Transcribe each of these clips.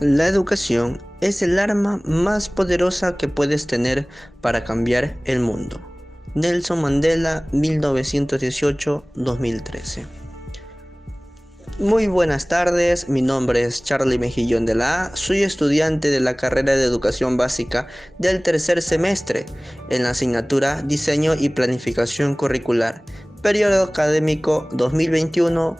La educación es el arma más poderosa que puedes tener para cambiar el mundo. Nelson Mandela, 1918-2013. Muy buenas tardes, mi nombre es Charlie Mejillón de la A, soy estudiante de la carrera de Educación Básica del tercer semestre en la asignatura Diseño y Planificación Curricular, periodo académico 2021-1.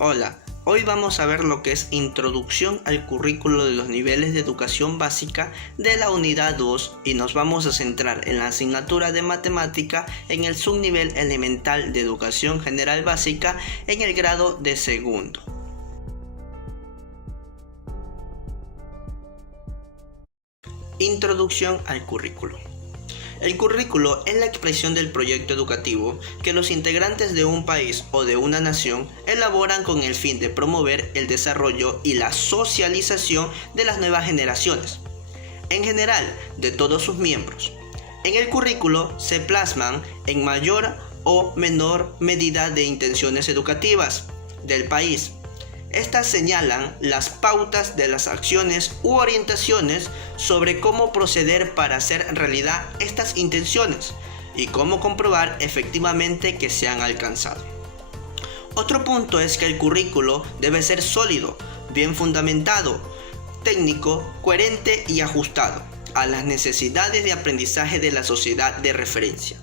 Hola, hoy vamos a ver lo que es Introducción al Currículo de los Niveles de Educación Básica de la Unidad 2 y nos vamos a centrar en la asignatura de Matemática en el subnivel elemental de Educación General Básica en el grado de segundo. Introducción al currículo. El currículo es la expresión del proyecto educativo que los integrantes de un país o de una nación elaboran con el fin de promover el desarrollo y la socialización de las nuevas generaciones, en general de todos sus miembros. En el currículo se plasman en mayor o menor medida de intenciones educativas del país. Estas señalan las pautas de las acciones u orientaciones sobre cómo proceder para hacer realidad estas intenciones y cómo comprobar efectivamente que se han alcanzado. Otro punto es que el currículo debe ser sólido, bien fundamentado, técnico, coherente y ajustado a las necesidades de aprendizaje de la sociedad de referencia,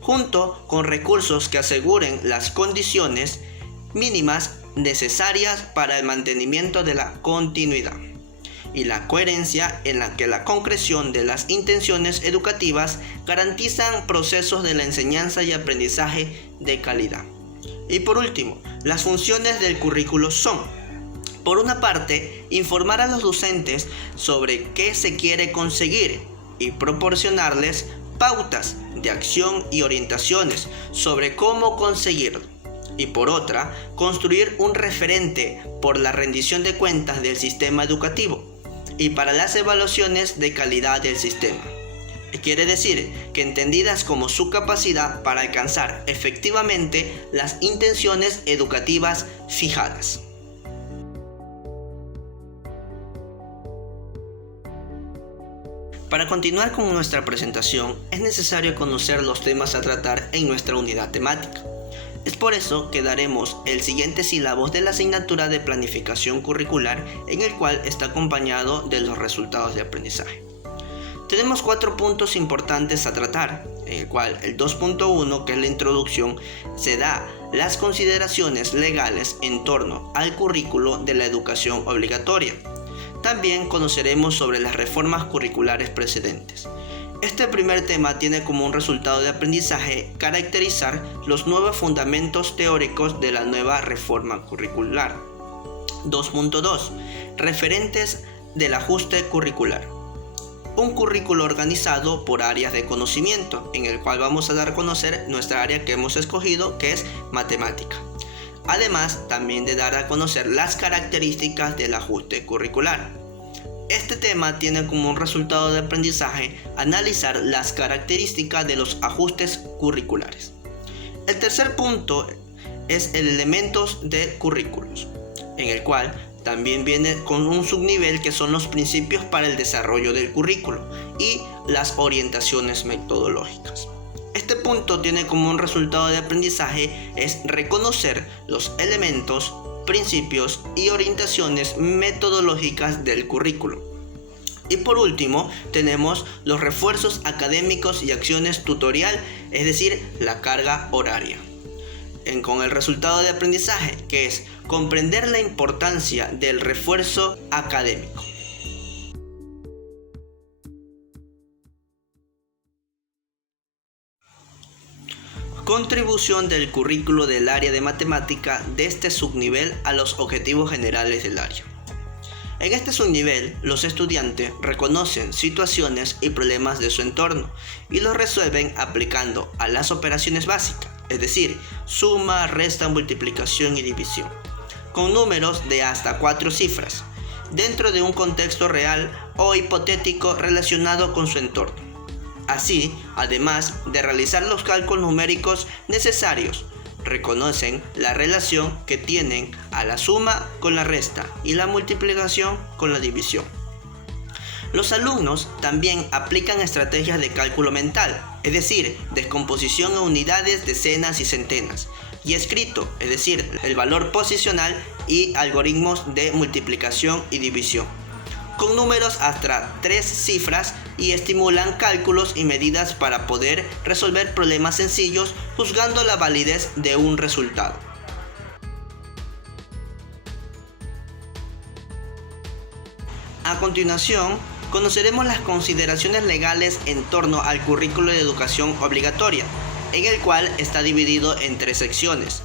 junto con recursos que aseguren las condiciones mínimas necesarias para el mantenimiento de la continuidad y la coherencia en la que la concreción de las intenciones educativas garantizan procesos de la enseñanza y aprendizaje de calidad. Y por último, las funciones del currículo son: por una parte, informar a los docentes sobre qué se quiere conseguir y proporcionarles pautas de acción y orientaciones sobre cómo conseguirlo. Y por otra, construir un referente por la rendición de cuentas del sistema educativo y para las evaluaciones de calidad del sistema. Quiere decir que entendidas como su capacidad para alcanzar efectivamente las intenciones educativas fijadas. Para continuar con nuestra presentación, es necesario conocer los temas a tratar en nuestra unidad temática. Es por eso que daremos el siguiente sílabos de la asignatura de planificación curricular, en el cual está acompañado de los resultados de aprendizaje. Tenemos 4 puntos importantes a tratar, en el cual el 2.1, que es la introducción, se da las consideraciones legales en torno al currículo de la educación obligatoria. También conoceremos sobre las reformas curriculares precedentes. Este primer tema tiene como un resultado de aprendizaje caracterizar los nuevos fundamentos teóricos de la nueva reforma curricular. 2.2. Referentes del ajuste curricular. Un currículo organizado por áreas de conocimiento, en el cual vamos a dar a conocer nuestra área que hemos escogido, que es matemática. Además, también de dar a conocer las características del ajuste curricular. Este tema tiene como un resultado de aprendizaje analizar las características de los ajustes curriculares. El tercer punto es el elementos de currículos, en el cual también viene con un subnivel que son los principios para el desarrollo del currículo y las orientaciones metodológicas. Este punto tiene como un resultado de aprendizaje es reconocer los elementos, principios y orientaciones metodológicas del currículo. Y por último, tenemos los refuerzos académicos y acciones tutorial, es decir, la carga horaria. Con el resultado de aprendizaje, que es comprender la importancia del refuerzo académico. Contribución del currículo del área de matemática de este subnivel a los objetivos generales del área. En este subnivel, los estudiantes reconocen situaciones y problemas de su entorno y los resuelven aplicando a las operaciones básicas, es decir, suma, resta, multiplicación y división, con números de hasta 4 cifras, dentro de un contexto real o hipotético relacionado con su entorno. Así, además de realizar los cálculos numéricos necesarios reconocen la relación que tienen a la suma con la resta y la multiplicación con la división. Los alumnos también aplican estrategias de cálculo mental, es decir, descomposición a unidades, decenas y centenas, y escrito, es decir, el valor posicional y algoritmos de multiplicación y división, con números hasta 3 cifras y estimulan cálculos y medidas para poder resolver problemas sencillos juzgando la validez de un resultado. A continuación, conoceremos las consideraciones legales en torno al currículo de educación obligatoria, en el cual está dividido en 3 secciones.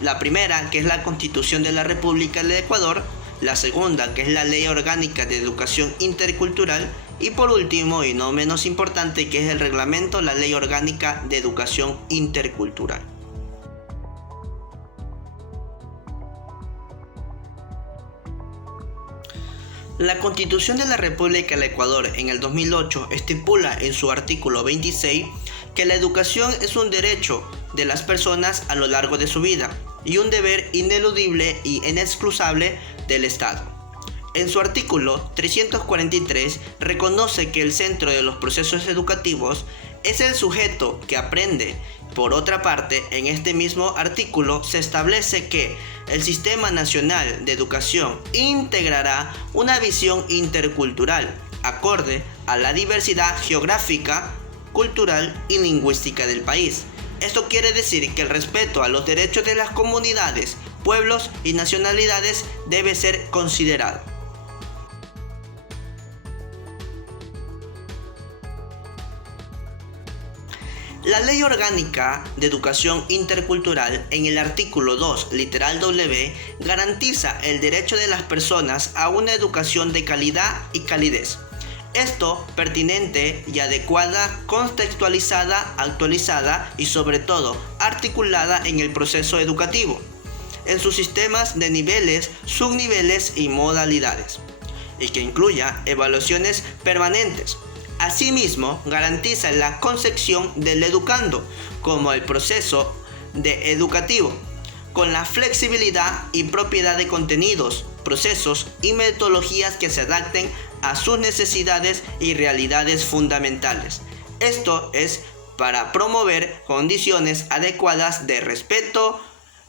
La primera, que es la Constitución de la República del Ecuador; la segunda, que es la Ley Orgánica de Educación Intercultural; y por último, y no menos importante, que es el reglamento, la Ley Orgánica de Educación Intercultural. La Constitución de la República del Ecuador en el 2008 estipula en su artículo 26 que la educación es un derecho de las personas a lo largo de su vida y un deber ineludible y inexcusable del Estado. En su artículo 343 reconoce que el centro de los procesos educativos es el sujeto que aprende. Por otra parte, en este mismo artículo se establece que el Sistema Nacional de Educación integrará una visión intercultural, acorde a la diversidad geográfica, cultural y lingüística del país. Esto quiere decir que el respeto a los derechos de las comunidades, pueblos y nacionalidades debe ser considerado. La Ley Orgánica de Educación Intercultural, en el artículo 2, literal W, garantiza el derecho de las personas a una educación de calidad y calidez. Esto pertinente y adecuada, contextualizada, actualizada y sobre todo articulada en el proceso educativo, en sus sistemas de niveles, subniveles y modalidades, y que incluya evaluaciones permanentes. Asimismo, garantiza la concepción del educando como el proceso educativo, con la flexibilidad y propiedad de contenidos, procesos y metodologías que se adapten a sus necesidades y realidades fundamentales. Esto es para promover condiciones adecuadas de respeto,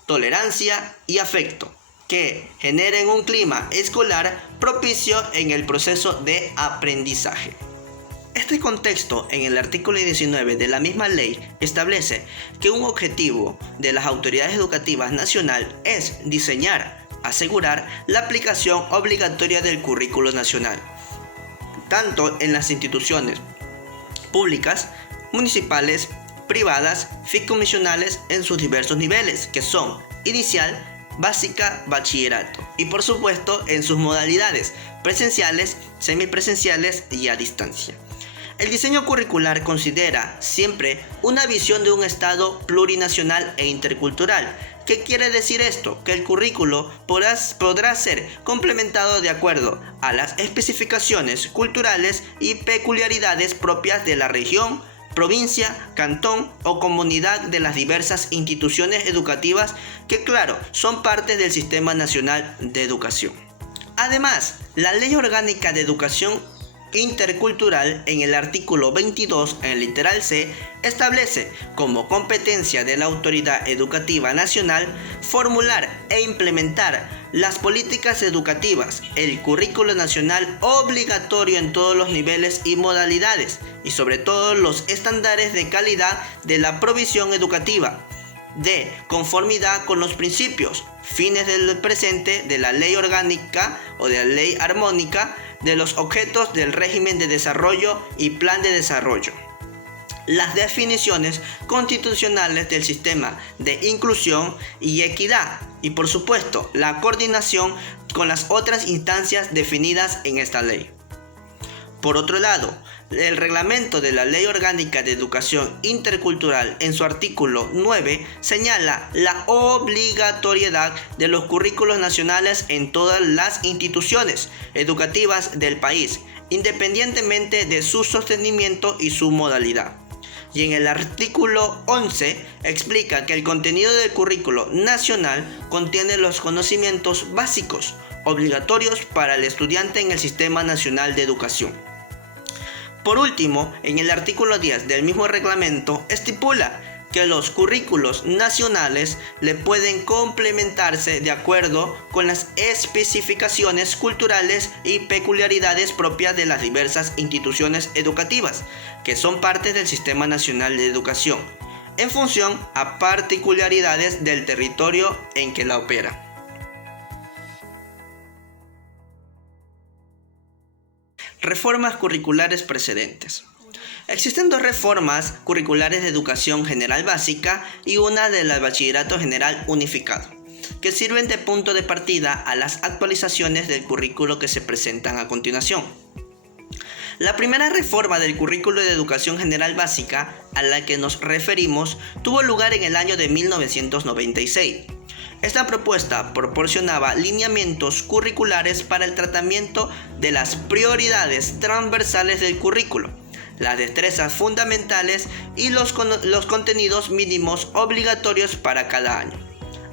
tolerancia y afecto, que generen un clima escolar propicio en el proceso de aprendizaje. Este contexto, en el artículo 19 de la misma ley, establece que un objetivo de las autoridades educativas nacional es diseñar, asegurar la aplicación obligatoria del currículo nacional, tanto en las instituciones públicas, municipales, privadas, fideicomisionales en sus diversos niveles, que son inicial, básica, bachillerato, y por supuesto en sus modalidades presenciales, semipresenciales y a distancia. El diseño curricular considera siempre una visión de un Estado plurinacional e intercultural. ¿Qué quiere decir esto? Que el currículo podrá ser complementado de acuerdo a las especificaciones culturales y peculiaridades propias de la región, provincia, cantón o comunidad de las diversas instituciones educativas que, claro, son parte del Sistema Nacional de Educación. Además, la Ley Orgánica de Educación Intercultural, en el artículo 22, en el literal C, establece como competencia de la Autoridad Educativa Nacional formular e implementar las políticas educativas, el currículo nacional obligatorio en todos los niveles y modalidades, y sobre todo los estándares de calidad de la provisión educativa, de conformidad con los principios, fines del presente de la ley orgánica o de la ley armónica, de los objetos del régimen de desarrollo y plan de desarrollo, las definiciones constitucionales del sistema de inclusión y equidad y por supuesto la coordinación con las otras instancias definidas en esta ley. Por otro lado, el reglamento de la Ley Orgánica de Educación Intercultural, en su artículo 9, señala la obligatoriedad de los currículos nacionales en todas las instituciones educativas del país, independientemente de su sostenimiento y su modalidad. y en el artículo 11 explica que el contenido del currículo nacional contiene los conocimientos básicos obligatorios para el estudiante en el Sistema Nacional de Educación. Por último, en el artículo 10 del mismo reglamento estipula que los currículos nacionales le pueden complementarse de acuerdo con las especificaciones culturales y peculiaridades propias de las diversas instituciones educativas que son parte del Sistema Nacional de Educación, en función a particularidades del territorio en que la opera. Reformas curriculares precedentes. Existen dos reformas curriculares de educación general básica y una del bachillerato general unificado, que sirven de punto de partida a las actualizaciones del currículo que se presentan a continuación. La primera reforma del currículo de educación general básica, a la que nos referimos, tuvo lugar en el año de 1996. Esta propuesta proporcionaba lineamientos curriculares para el tratamiento de las prioridades transversales del currículo, las destrezas fundamentales y los contenidos mínimos obligatorios para cada año,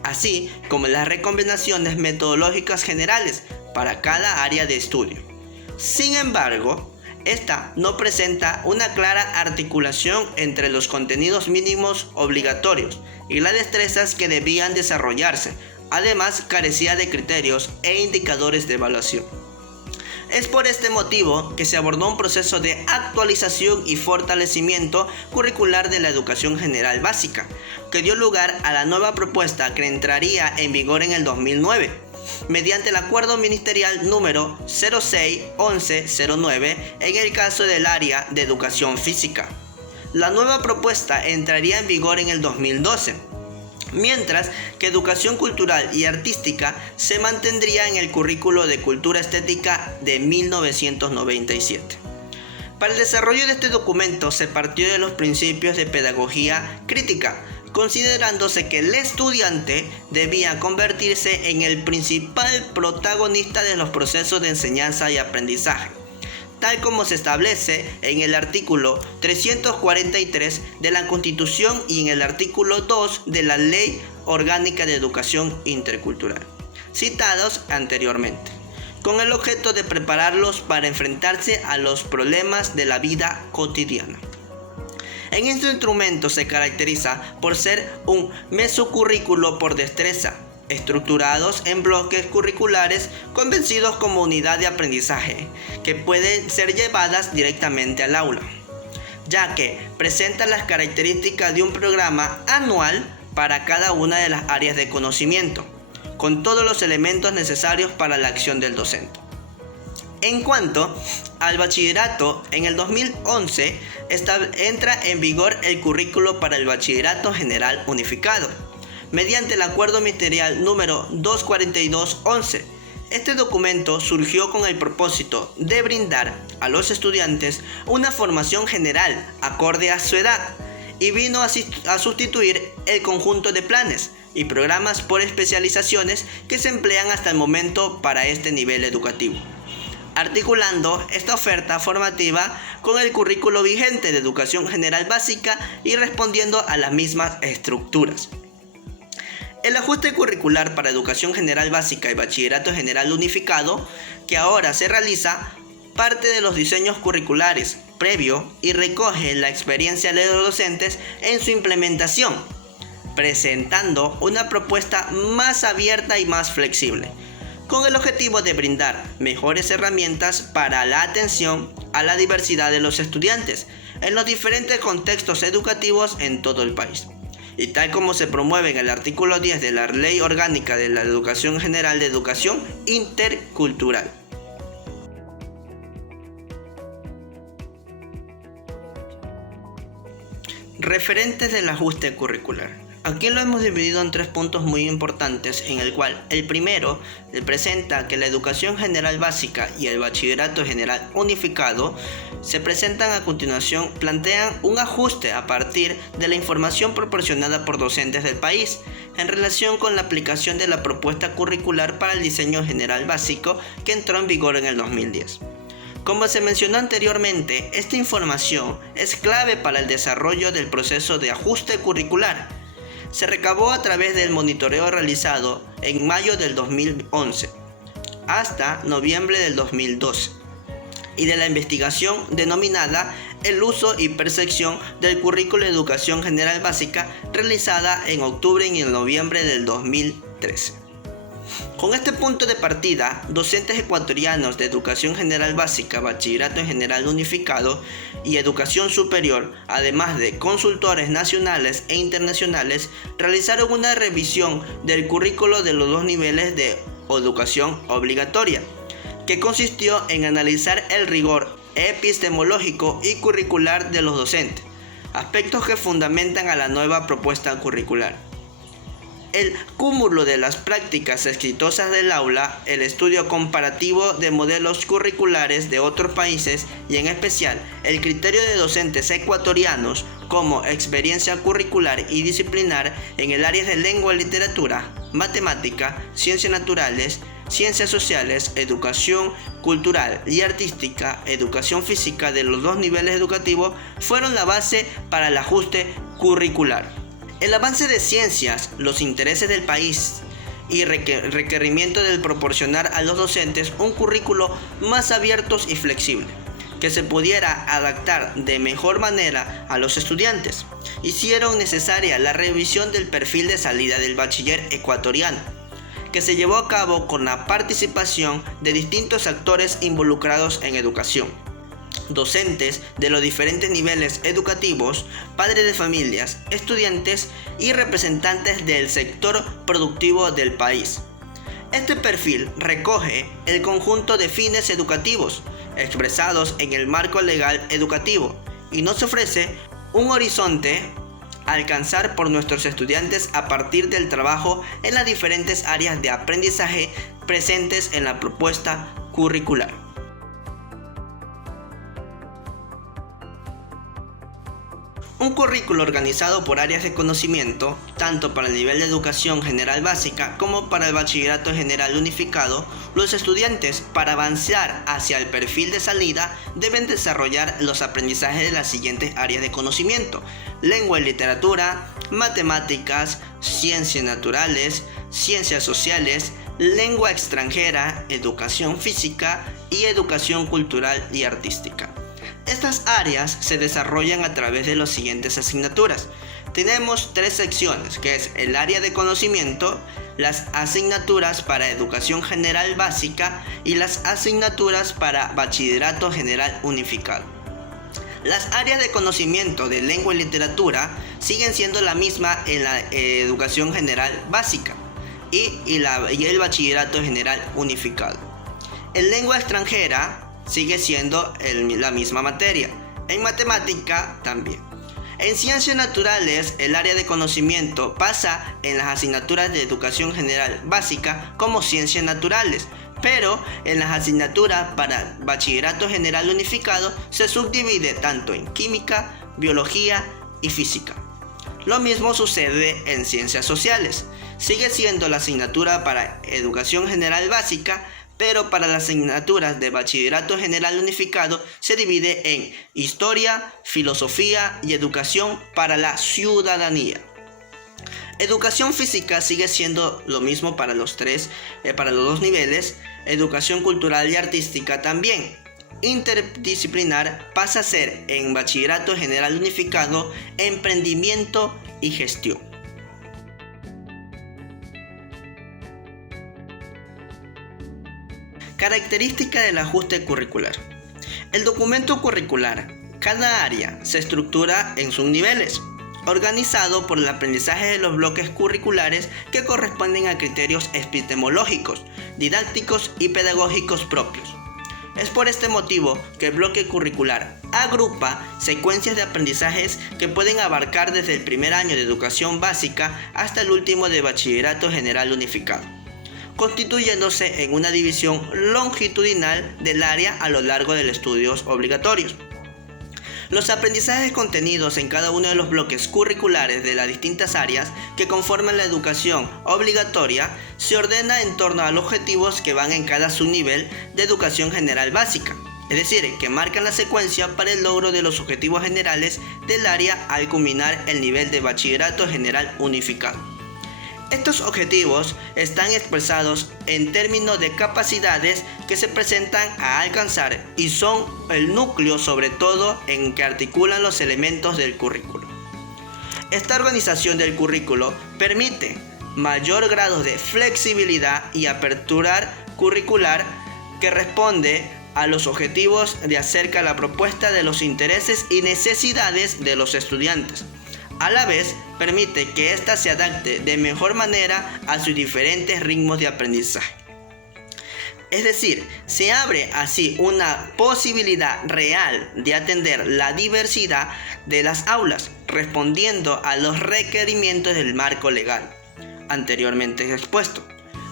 así como las recomendaciones metodológicas generales para cada área de estudio. Sin embargo, esta no presenta una clara articulación entre los contenidos mínimos obligatorios y las destrezas que debían desarrollarse. Además, carecía de criterios e indicadores de evaluación. Es por este motivo que se abordó un proceso de actualización y fortalecimiento curricular de la educación general básica, que dio lugar a la nueva propuesta que entraría en vigor en el 2009, mediante el acuerdo ministerial número 06-1109 en el caso del área de educación física. La nueva propuesta entraría en vigor en el 2012, mientras que educación cultural y artística se mantendría en el currículo de cultura estética de 1997. Para el desarrollo de este documento se partió de los principios de pedagogía crítica, considerándose que el estudiante debía convertirse en el principal protagonista de los procesos de enseñanza y aprendizaje, tal como se establece en el artículo 343 de la Constitución y en el artículo 2 de la Ley Orgánica de Educación Intercultural, citados anteriormente, con el objeto de prepararlos para enfrentarse a los problemas de la vida cotidiana. En este instrumento se caracteriza por ser un mesocurrículo por destreza, estructurados en bloques curriculares convencidos como unidad de aprendizaje, que pueden ser llevadas directamente al aula, ya que presentan las características de un programa anual para cada una de las áreas de conocimiento, con todos los elementos necesarios para la acción del docente. En cuanto al bachillerato, en el 2011 entra en vigor el currículo para el bachillerato general unificado, mediante el acuerdo ministerial número 242-11. Este documento surgió con el propósito de brindar a los estudiantes una formación general acorde a su edad y vino a sustituir el conjunto de planes y programas por especializaciones que se emplean hasta el momento para este nivel educativo, articulando esta oferta formativa con el currículo vigente de educación general básica y respondiendo a las mismas estructuras. El ajuste curricular para educación general básica y bachillerato general unificado, que ahora se realiza, parte de los diseños curriculares previo y recoge la experiencia de los docentes en su implementación, presentando una propuesta más abierta y más flexible, con el objetivo de brindar mejores herramientas para la atención a la diversidad de los estudiantes en los diferentes contextos educativos en todo el país. Y tal como se promueve en el artículo 10 de la Ley Orgánica de la Educación General de Educación Intercultural. Referentes del ajuste curricular. Aquí lo hemos dividido en 3 puntos muy importantes, en el cual el primero presenta que la educación general básica y el bachillerato general unificado se presentan a continuación, plantean un ajuste a partir de la información proporcionada por docentes del país en relación con la aplicación de la propuesta curricular para el diseño general básico que entró en vigor en el 2010. Como se mencionó anteriormente, esta información es clave para el desarrollo del proceso de ajuste curricular. Se recabó a través del monitoreo realizado en mayo del 2011 hasta noviembre del 2012 y de la investigación denominada El uso y percepción del currículo de educación general básica realizada en octubre y en noviembre del 2013. Con este punto de partida, docentes ecuatorianos de educación general básica, bachillerato en general unificado y educación superior, además de consultores nacionales e internacionales, realizaron una revisión del currículo de los dos niveles de educación obligatoria, que consistió en analizar el rigor epistemológico y curricular de los docentes, aspectos que fundamentan a la nueva propuesta curricular. El cúmulo de las prácticas exitosas del aula, el estudio comparativo de modelos curriculares de otros países y en especial el criterio de docentes ecuatorianos como experiencia curricular y disciplinar en el área de lengua y literatura, matemática, ciencias naturales, ciencias sociales, educación cultural y artística, educación física de los dos niveles educativos fueron la base para el ajuste curricular. El avance de ciencias, los intereses del país y requerimiento del proporcionar a los docentes un currículo más abierto y flexible, que se pudiera adaptar de mejor manera a los estudiantes, hicieron necesaria la revisión del perfil de salida del bachiller ecuatoriano, que se llevó a cabo con la participación de distintos actores involucrados en educación, docentes de los diferentes niveles educativos, padres de familias, estudiantes y representantes del sector productivo del país. Este perfil recoge el conjunto de fines educativos expresados en el marco legal educativo y nos ofrece un horizonte a alcanzar por nuestros estudiantes a partir del trabajo en las diferentes áreas de aprendizaje presentes en la propuesta curricular. Un currículo organizado por áreas de conocimiento, tanto para el nivel de educación general básica como para el bachillerato general unificado, los estudiantes, para avanzar hacia el perfil de salida, deben desarrollar los aprendizajes de las siguientes áreas de conocimiento: lengua y literatura, matemáticas, ciencias naturales, ciencias sociales, lengua extranjera, educación física y educación cultural y artística. Estas áreas se desarrollan a través de las siguientes asignaturas. Tenemos tres secciones, que es el área de conocimiento, las asignaturas para educación general básica y las asignaturas para bachillerato general unificado. Las áreas de conocimiento de lengua y literatura siguen siendo la misma en la educación general básica y el bachillerato general unificado. En lengua extranjera sigue siendo la misma materia. En matemática también. En ciencias naturales, el área de conocimiento pasa en las asignaturas de educación general básica como ciencias naturales, pero en las asignaturas para bachillerato general unificado se subdivide tanto en química, biología y física. Lo mismo sucede en ciencias sociales. Sigue siendo la asignatura para educación general básica, pero para las asignaturas de bachillerato general unificado se divide en historia, filosofía y educación para la ciudadanía. Educación física sigue siendo lo mismo para los dos niveles. Educación cultural y artística también. Interdisciplinar pasa a ser en bachillerato general unificado emprendimiento y gestión. Característica del ajuste curricular. El documento curricular, cada área se estructura en subniveles, organizado por el aprendizaje de los bloques curriculares que corresponden a criterios epistemológicos, didácticos y pedagógicos propios. Es por este motivo que el bloque curricular agrupa secuencias de aprendizajes que pueden abarcar desde el primer año de educación básica hasta el último de bachillerato general unificado, constituyéndose en una división longitudinal del área a lo largo de los estudios obligatorios. Los aprendizajes contenidos en cada uno de los bloques curriculares de las distintas áreas que conforman la educación obligatoria se ordena en torno a los objetivos que van en cada subnivel de educación general básica, es decir, que marcan la secuencia para el logro de los objetivos generales del área al culminar el nivel de bachillerato general unificado. Estos objetivos están expresados en términos de capacidades que se presentan a alcanzar y son el núcleo sobre todo en que articulan los elementos del currículo. Esta organización del currículo permite mayor grado de flexibilidad y apertura curricular que responde a los objetivos de acerca la propuesta de los intereses y necesidades de los estudiantes. A la vez, permite que ésta se adapte de mejor manera a sus diferentes ritmos de aprendizaje. Es decir, se abre así una posibilidad real de atender la diversidad de las aulas, respondiendo a los requerimientos del marco legal anteriormente expuesto.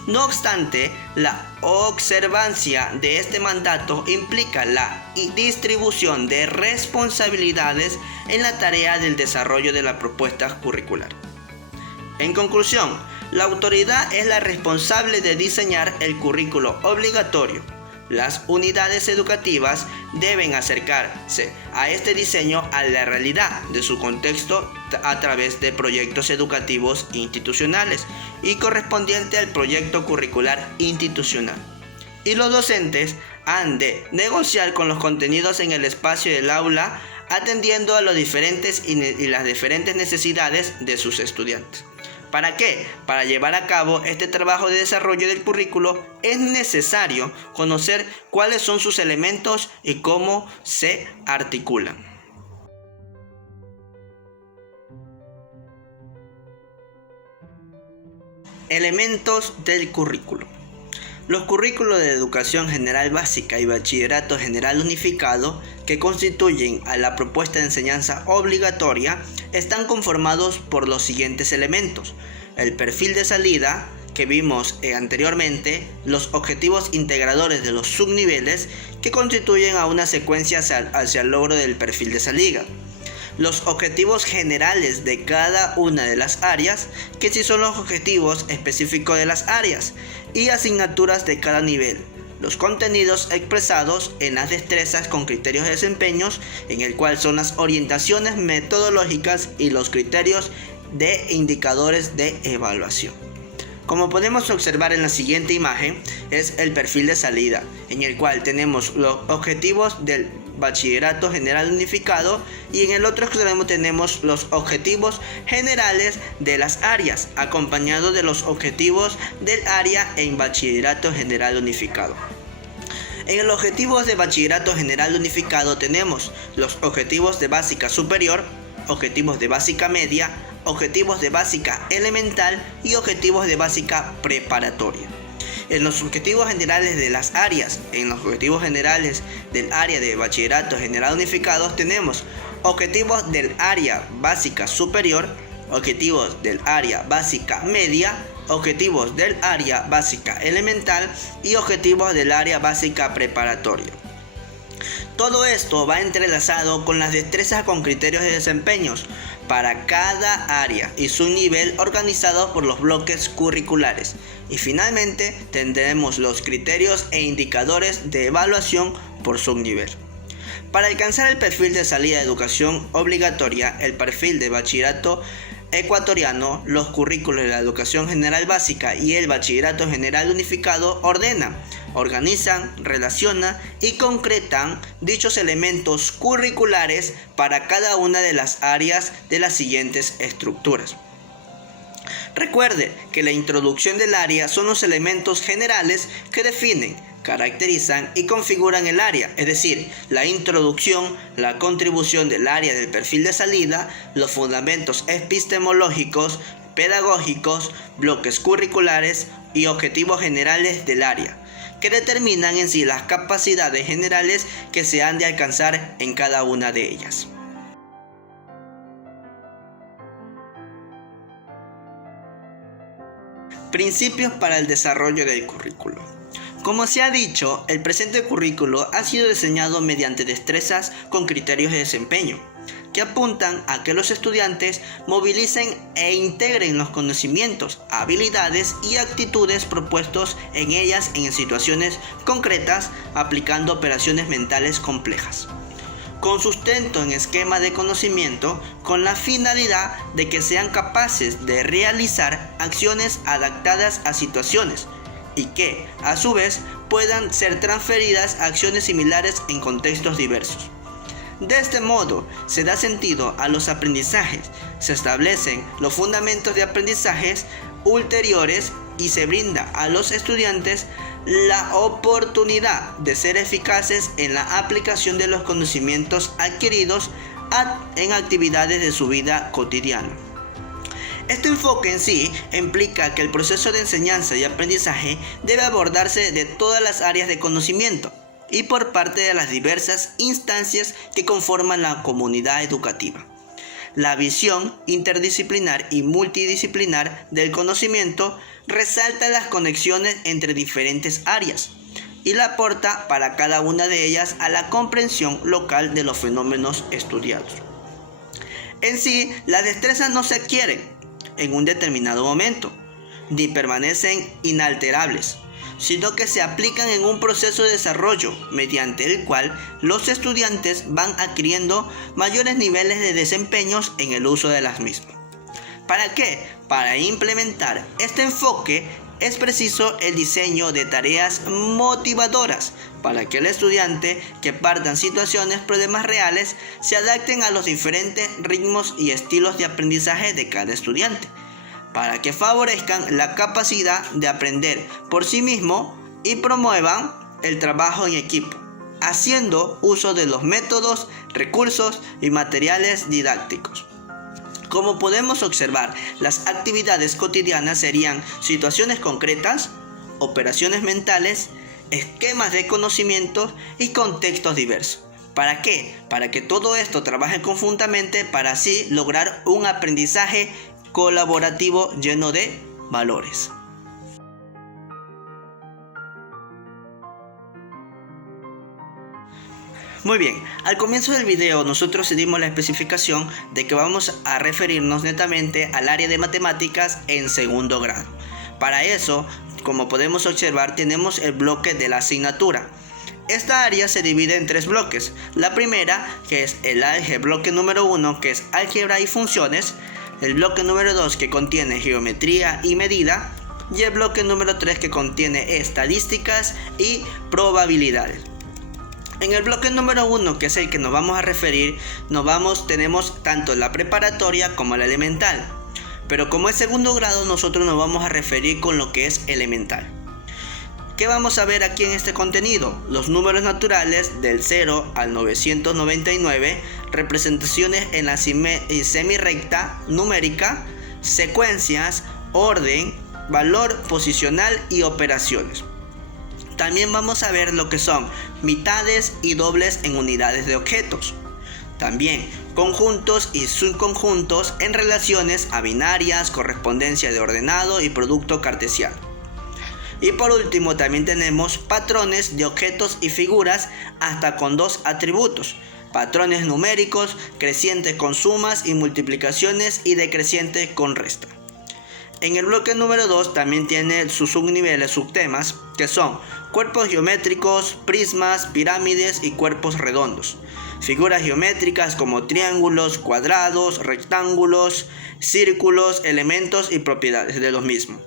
No obstante, la observancia de este mandato implica la distribución de responsabilidades en la tarea del desarrollo de la propuesta curricular. En conclusión, la autoridad es la responsable de diseñar el currículo obligatorio. Las unidades educativas deben acercarse a este diseño a la realidad de su contexto a través de proyectos educativos institucionales y correspondiente al proyecto curricular institucional. Y los docentes han de negociar con los contenidos en el espacio del aula atendiendo a los diferentes y las diferentes necesidades de sus estudiantes. ¿Para qué? Para llevar a cabo este trabajo de desarrollo del currículo es necesario conocer cuáles son sus elementos y cómo se articulan. Elementos del currículo. Los currículos de educación general básica y bachillerato general unificado, que constituyen a la propuesta de enseñanza obligatoria, están conformados por los siguientes elementos: el perfil de salida, que vimos anteriormente, los objetivos integradores de los subniveles, que constituyen a una secuencia hacia el logro del perfil de salida, los objetivos generales de cada una de las áreas, que sí son los objetivos específicos de las áreas, y asignaturas de cada nivel, los contenidos expresados en las destrezas con criterios de desempeños, en el cual son las orientaciones metodológicas y los criterios de indicadores de evaluación. Como podemos observar en la siguiente imagen, es el perfil de salida, en el cual tenemos los objetivos del bachillerato general unificado y en el otro extremo tenemos los objetivos generales de las áreas, acompañados de los objetivos del área en bachillerato general unificado. En los objetivos de bachillerato general unificado tenemos los objetivos de básica superior, objetivos de básica media, objetivos de básica elemental y objetivos de básica preparatoria. En los objetivos generales de las áreas, en los objetivos generales del área de bachillerato general unificado tenemos objetivos del área básica superior, objetivos del área básica media, objetivos del área básica elemental y objetivos del área básica preparatoria. Todo esto va entrelazado con las destrezas con criterios de desempeños para cada área y su nivel organizado por los bloques curriculares. Y finalmente tendremos los criterios e indicadores de evaluación por subnivel. Para alcanzar el perfil de salida de educación obligatoria, el perfil de bachillerato ecuatoriano, los currículos de la educación general básica y el bachillerato general unificado ordenan, organizan, relacionan y concretan dichos elementos curriculares para cada una de las áreas de las siguientes estructuras. Recuerde que la introducción del área son los elementos generales que definen, caracterizan y configuran el área, es decir, la introducción, la contribución del área del perfil de salida, los fundamentos epistemológicos, pedagógicos, bloques curriculares y objetivos generales del área, que determinan en sí las capacidades generales que se han de alcanzar en cada una de ellas. Principios para el desarrollo del currículo. Como se ha dicho, el presente currículo ha sido diseñado mediante destrezas con criterios de desempeño, que apuntan a que los estudiantes movilicen e integren los conocimientos, habilidades y actitudes propuestos en ellas en situaciones concretas, aplicando operaciones mentales complejas, con sustento en esquema de conocimiento, con la finalidad de que sean capaces de realizar acciones adaptadas a situaciones y que, a su vez, puedan ser transferidas a acciones similares en contextos diversos. De este modo, se da sentido a los aprendizajes, se establecen los fundamentos de aprendizajes ulteriores y se brinda a los estudiantes la oportunidad de ser eficaces en la aplicación de los conocimientos adquiridos en actividades de su vida cotidiana. Este enfoque en sí implica que el proceso de enseñanza y aprendizaje debe abordarse de todas las áreas de conocimiento y por parte de las diversas instancias que conforman la comunidad educativa. La visión interdisciplinar y multidisciplinar del conocimiento resalta las conexiones entre diferentes áreas y la aporta para cada una de ellas a la comprensión local de los fenómenos estudiados. En sí, las destrezas no se adquieren en un determinado momento, ni permanecen inalterables, sino que se aplican en un proceso de desarrollo mediante el cual los estudiantes van adquiriendo mayores niveles de desempeños en el uso de las mismas. ¿Para qué? Para implementar este enfoque es preciso el diseño de tareas motivadoras para que el estudiante que partan situaciones, problemas reales, se adapten a los diferentes ritmos y estilos de aprendizaje de cada estudiante, para que favorezcan la capacidad de aprender por sí mismo y promuevan el trabajo en equipo, haciendo uso de los métodos, recursos y materiales didácticos. Como podemos observar, las actividades cotidianas serían situaciones concretas, operaciones mentales, esquemas de conocimiento y contextos diversos. ¿Para qué? Para que todo esto trabaje conjuntamente para así lograr un aprendizaje colaborativo lleno de valores. Muy bien, al comienzo del video nosotros dimos la especificación de que vamos a referirnos netamente al área de matemáticas en segundo grado. Para eso, como podemos observar, tenemos el bloque de la asignatura. Esta área se divide en tres bloques. La primera, que es el bloque número 1, que es álgebra y funciones. El bloque número 2, que contiene geometría y medida. Y el bloque número 3, que contiene estadísticas y probabilidades. En el bloque número 1, que es el que nos vamos a referir, tenemos tanto la preparatoria como la elemental. Pero como es segundo grado, nosotros nos vamos a referir con lo que es elemental. ¿Qué vamos a ver aquí en este contenido? Los números naturales del 0 al 999, representaciones en la semirrecta numérica, secuencias, orden, valor posicional y operaciones. También vamos a ver lo que son mitades y dobles en unidades de objetos. También conjuntos y subconjuntos en relaciones a binarias, correspondencia de ordenado y producto cartesiano. Y por último también tenemos patrones de objetos y figuras hasta con 2 atributos. Patrones numéricos, crecientes con sumas y multiplicaciones y decrecientes con resta. En el bloque número 2 también tiene sus subniveles, subtemas, que son cuerpos geométricos, prismas, pirámides y cuerpos redondos. Figuras geométricas como triángulos, cuadrados, rectángulos, círculos, elementos y propiedades de los mismos.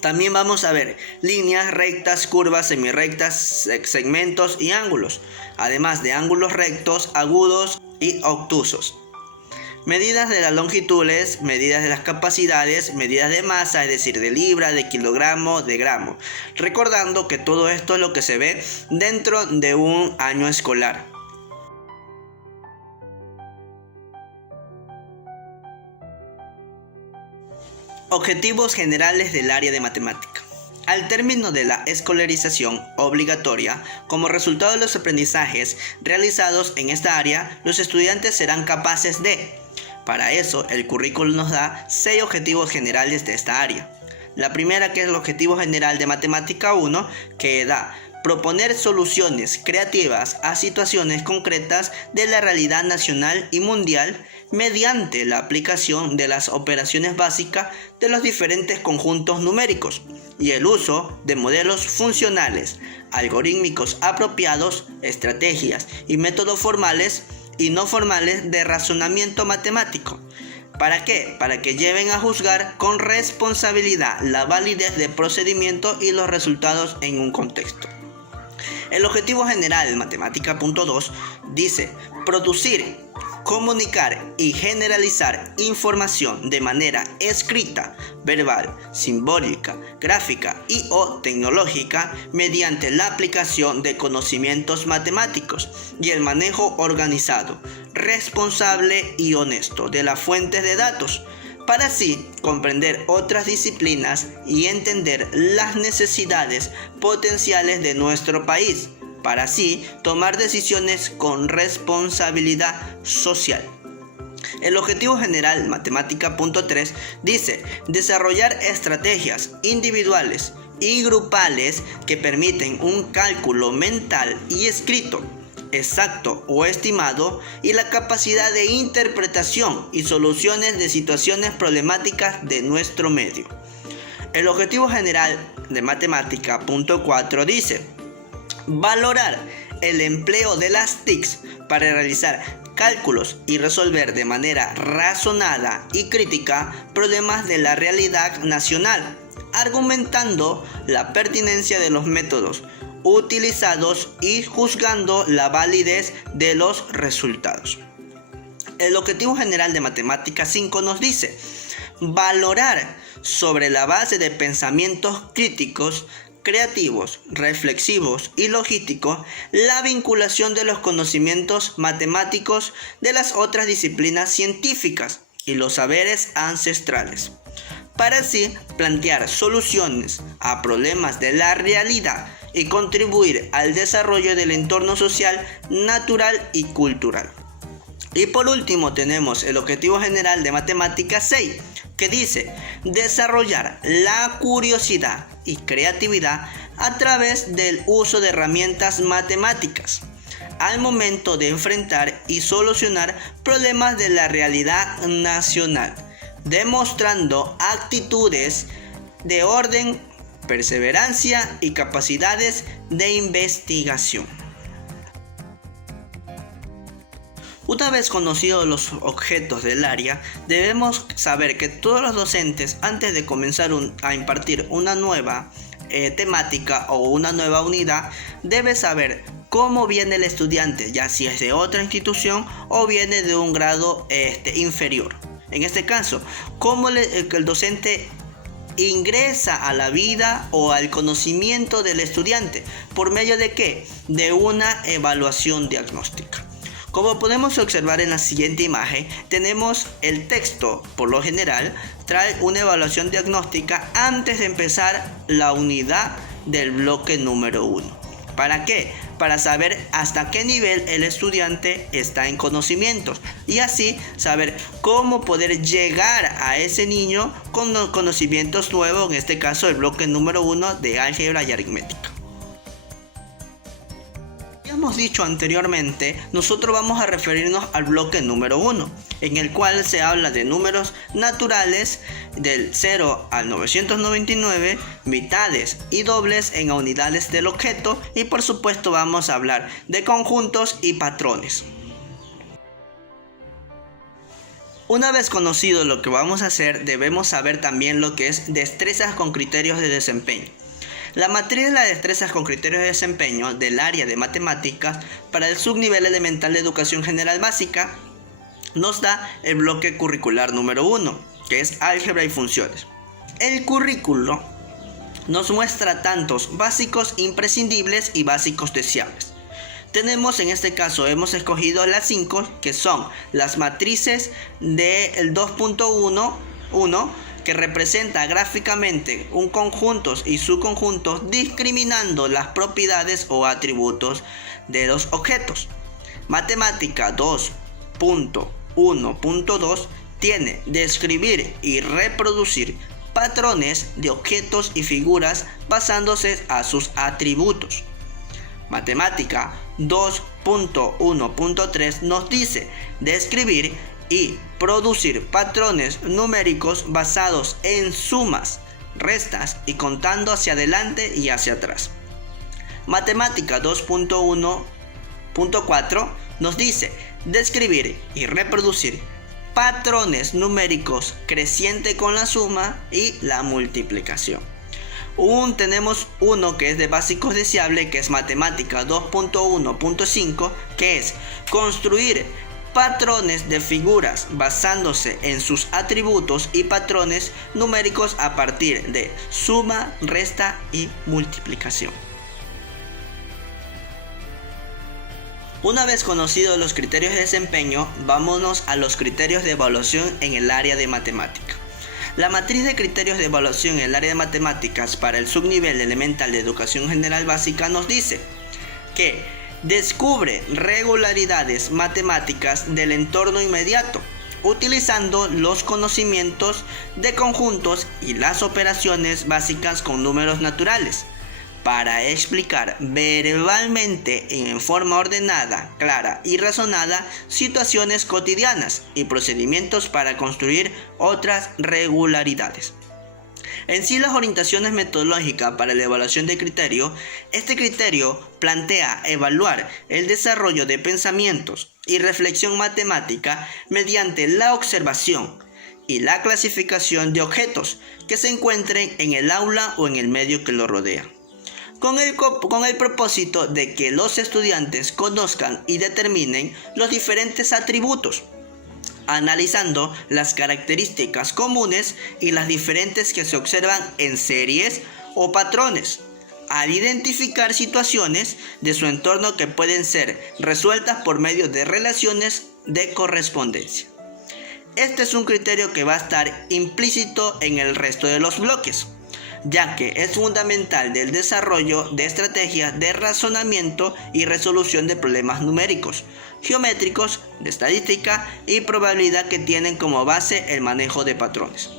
También vamos a ver líneas, rectas, curvas, semirrectas, segmentos y ángulos, además de ángulos rectos, agudos y obtusos. Medidas de las longitudes, medidas de las capacidades, medidas de masa, es decir, de libra, de kilogramo, de gramo. Recordando que todo esto es lo que se ve dentro de un año escolar. Objetivos generales del área de matemática. Al término de la escolarización obligatoria, como resultado de los aprendizajes realizados en esta área, los estudiantes serán capaces de... Para eso, el currículo nos da 6 objetivos generales de esta área. La primera, que es el objetivo general de matemática 1, que da proponer soluciones creativas a situaciones concretas de la realidad nacional y mundial mediante la aplicación de las operaciones básicas de los diferentes conjuntos numéricos y el uso de modelos funcionales, algorítmicos apropiados, estrategias y métodos formales y no formales de razonamiento matemático. ¿Para qué? Para que lleven a juzgar con responsabilidad la validez del procedimiento y los resultados en un contexto. El objetivo general, matemática punto 2, dice producir, comunicar y generalizar información de manera escrita, verbal, simbólica, gráfica y o tecnológica mediante la aplicación de conocimientos matemáticos y el manejo organizado, responsable y honesto de las fuentes de datos, para así comprender otras disciplinas y entender las necesidades potenciales de nuestro país, para así tomar decisiones con responsabilidad social. El objetivo general, matemática punto 3, dice desarrollar estrategias individuales y grupales que permiten un cálculo mental y escrito exacto o estimado y la capacidad de interpretación y soluciones de situaciones problemáticas de nuestro medio. El objetivo general de matemática punto 4 dice valorar el empleo de las TICs para realizar cálculos y resolver de manera razonada y crítica problemas de la realidad nacional, argumentando la pertinencia de los métodos utilizados y juzgando la validez de los resultados. El objetivo general de matemática 5 nos dice valorar sobre la base de pensamientos críticos, creativos, reflexivos y logísticos la vinculación de los conocimientos matemáticos de las otras disciplinas científicas y los saberes ancestrales, para así plantear soluciones a problemas de la realidad y contribuir al desarrollo del entorno social, natural y cultural. Y por último tenemos el objetivo general de matemática 6, que dice desarrollar la curiosidad y creatividad a través del uso de herramientas matemáticas al momento de enfrentar y solucionar problemas de la realidad nacional, demostrando actitudes de orden, perseverancia y capacidades de investigación. Una vez conocidos los objetos del área, debemos saber que todos los docentes, antes de comenzar a impartir una nueva temática o una nueva unidad, debe saber cómo viene el estudiante, ya si es de otra institución o viene de un grado inferior. En este caso, cómo el docente ingresa a la vida o al conocimiento del estudiante, ¿por medio de qué? De una evaluación diagnóstica. Como podemos observar en la siguiente imagen, tenemos el texto, por lo general, trae una evaluación diagnóstica antes de empezar la unidad del bloque número 1. ¿Para qué? Para saber hasta qué nivel el estudiante está en conocimientos y así saber cómo poder llegar a ese niño con conocimientos nuevos, en este caso el bloque número 1 de álgebra y aritmética. Hemos dicho anteriormente, nosotros vamos a referirnos al bloque número 1, en el cual se habla de números naturales del 0 al 999, mitades y dobles en unidades del objeto y por supuesto vamos a hablar de conjuntos y patrones. Una vez conocido lo que vamos a hacer, debemos saber también lo que es destrezas con criterios de desempeño. La matriz de las destrezas con criterios de desempeño del área de matemáticas para el subnivel elemental de educación general básica nos da el bloque curricular número 1, que es álgebra y funciones. El currículo nos muestra tantos básicos imprescindibles y básicos deseables. Tenemos en este caso, hemos escogido las 5, que son las matrices del 2.1, que representa gráficamente un conjunto y subconjuntos discriminando las propiedades o atributos de los objetos. Matemática 2.1.2 tiene describir y reproducir patrones de objetos y figuras basándose a sus atributos. Matemática 2.1.3 nos dice describir y producir patrones numéricos basados en sumas, restas y contando hacia adelante y hacia atrás. Matemática 2.1.4 nos dice describir y reproducir patrones numéricos creciente con la suma y la multiplicación. Tenemos uno que es de básicos deseables, que es matemática 2.1.5, que es construir patrones de figuras basándose en sus atributos y patrones numéricos a partir de suma, resta y multiplicación. Una vez conocidos los criterios de desempeño, vámonos a los criterios de evaluación en el área de matemática. La matriz de criterios de evaluación en el área de matemáticas para el subnivel elemental de educación general básica nos dice que descubre regularidades matemáticas del entorno inmediato, utilizando los conocimientos de conjuntos y las operaciones básicas con números naturales, para explicar verbalmente y en forma ordenada, clara y razonada situaciones cotidianas y procedimientos para construir otras regularidades. En sí, las orientaciones metodológicas para la evaluación de criterio, este criterio plantea evaluar el desarrollo de pensamientos y reflexión matemática mediante la observación y la clasificación de objetos que se encuentren en el aula o en el medio que lo rodea, con el propósito de que los estudiantes conozcan y determinen los diferentes atributos, analizando las características comunes y las diferentes que se observan en series o patrones, al identificar situaciones de su entorno que pueden ser resueltas por medio de relaciones de correspondencia. Este es un criterio que va a estar implícito en el resto de los bloques, ya que es fundamental del desarrollo de estrategias de razonamiento y resolución de problemas numéricos, geométricos, de estadística y probabilidad, que tienen como base el manejo de patrones.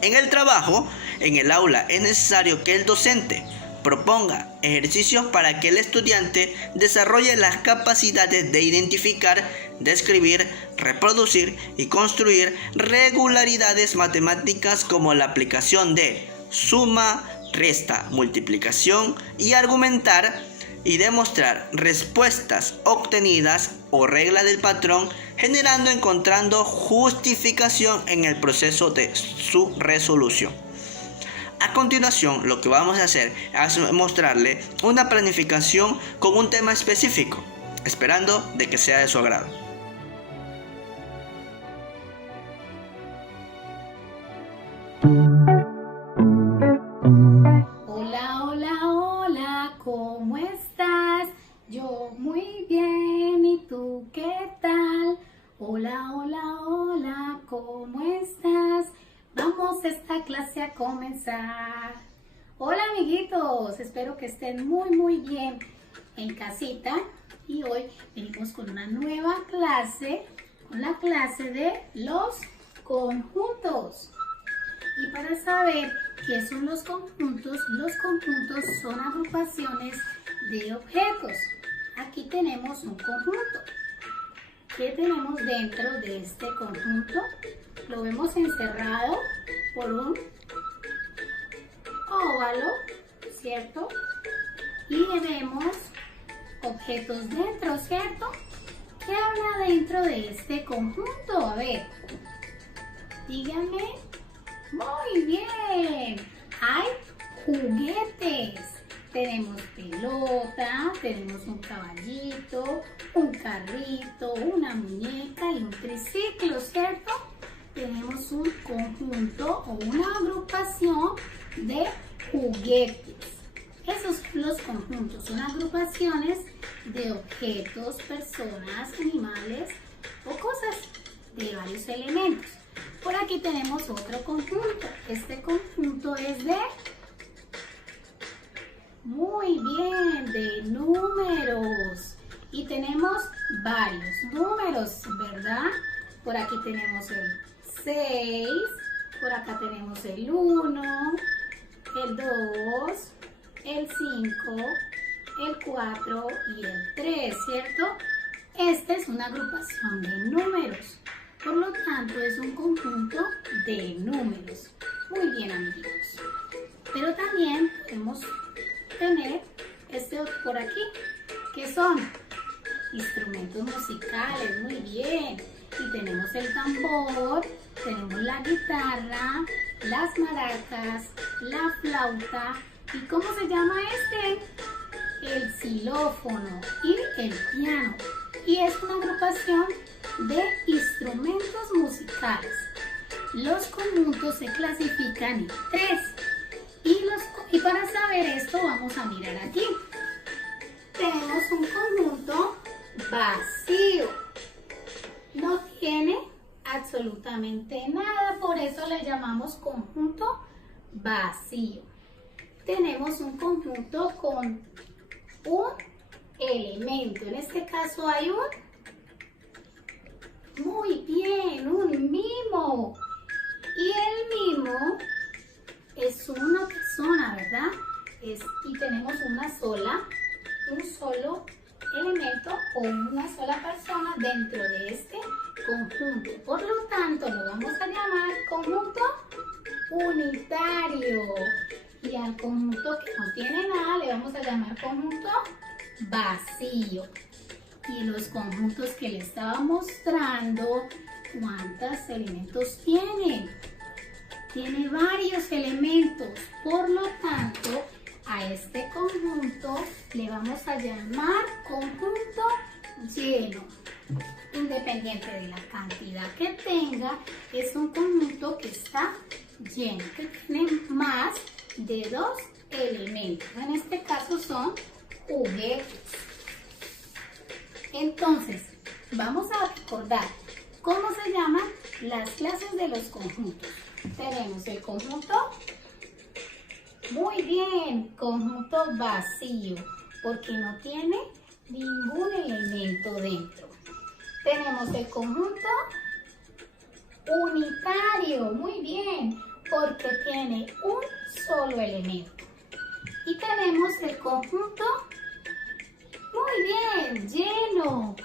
En el trabajo, en el aula, es necesario que el docente proponga ejercicios para que el estudiante desarrolle las capacidades de identificar, describir, reproducir y construir regularidades matemáticas como la aplicación de suma, resta, multiplicación, y argumentar y demostrar respuestas obtenidas o regla del patrón, encontrando justificación en el proceso de su resolución. A continuación, lo que vamos a hacer es mostrarle una planificación con un tema específico, esperando de que sea de su agrado. ¿Cómo estás? Yo muy bien, ¿y tú qué tal? Hola, ¿cómo estás? Vamos esta clase a comenzar. Hola amiguitos, espero que estén muy bien en casita, y hoy venimos con una nueva clase, con la clase de los conjuntos. Y para saber qué son los conjuntos son agrupaciones de objetos. Aquí tenemos un conjunto. ¿Qué tenemos dentro de este conjunto? Lo vemos encerrado por un óvalo, ¿cierto? Y vemos objetos dentro, ¿cierto? ¿Qué habla dentro de este conjunto? A ver, díganme. Muy bien, hay juguetes. Tenemos pelota, tenemos un caballito, un carrito, una muñeca y un triciclo, ¿cierto? Tenemos un conjunto o una agrupación de juguetes. Esos son los conjuntos, son agrupaciones de objetos, personas, animales o cosas de varios elementos. Por aquí tenemos otro conjunto. Este conjunto es de, muy bien, de números. Y tenemos varios números, ¿verdad? Por aquí tenemos el 6, Por acá tenemos el 1, el 2, el 5, el 4 y el 3, ¿cierto? Esta es una agrupación de números, por lo tanto es un conjunto de números. Muy bien, amiguitos. Pero también podemos tener este otro por aquí, que son instrumentos musicales. Muy bien. Y tenemos el tambor, tenemos la guitarra, las maracas, la flauta. ¿Y cómo se llama este? El xilófono y el piano. Y es una agrupación de instrumentos musicales. Los conjuntos se clasifican en 3. Y para saber esto vamos a mirar aquí. Tenemos un conjunto vacío. No tiene absolutamente nada, por eso le llamamos conjunto vacío. Tenemos un conjunto con un elemento. En este caso hay muy bien, un mimo. Y el mimo es una persona, ¿verdad? Y tenemos un solo elemento o una sola persona dentro de este conjunto. Por lo tanto, lo vamos a llamar conjunto unitario. Y al conjunto que no tiene nada le vamos a llamar conjunto vacío. Y los conjuntos que le estaba mostrando, ¿cuántos elementos tienen? Tiene varios elementos, por lo tanto, a este conjunto le vamos a llamar conjunto lleno. Independiente de la cantidad que tenga, es un conjunto que está lleno, que tiene más de 2 elementos. En este caso son juguetes. Entonces, vamos a recordar cómo se llaman las clases de los conjuntos. Tenemos el conjunto, muy bien, conjunto vacío, porque no tiene ningún elemento dentro. Tenemos el conjunto unitario, muy bien, porque tiene un solo elemento. Y tenemos el conjunto, muy bien, lleno,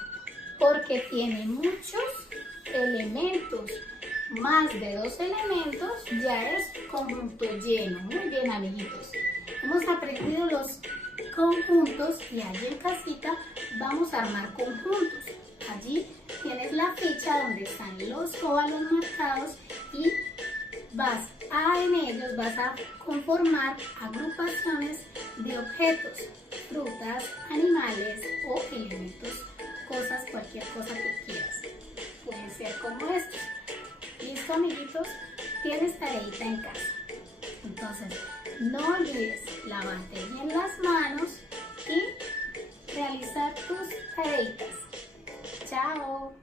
porque tiene muchos elementos. Más de 2 elementos ya es conjunto lleno. Muy bien, amiguitos. Hemos aprendido los conjuntos y allí en casita vamos a armar conjuntos. Allí tienes la ficha donde están los óvalos marcados y en ellos vas a conformar agrupaciones de objetos, frutas, animales o elementos, cosas, cualquier cosa que quieras. Pueden ser como estos. ¿Listo, amiguitos? Tienes tareita en casa. Entonces, no olvides lavarte bien las manos y realizar tus tareitas. ¡Chao!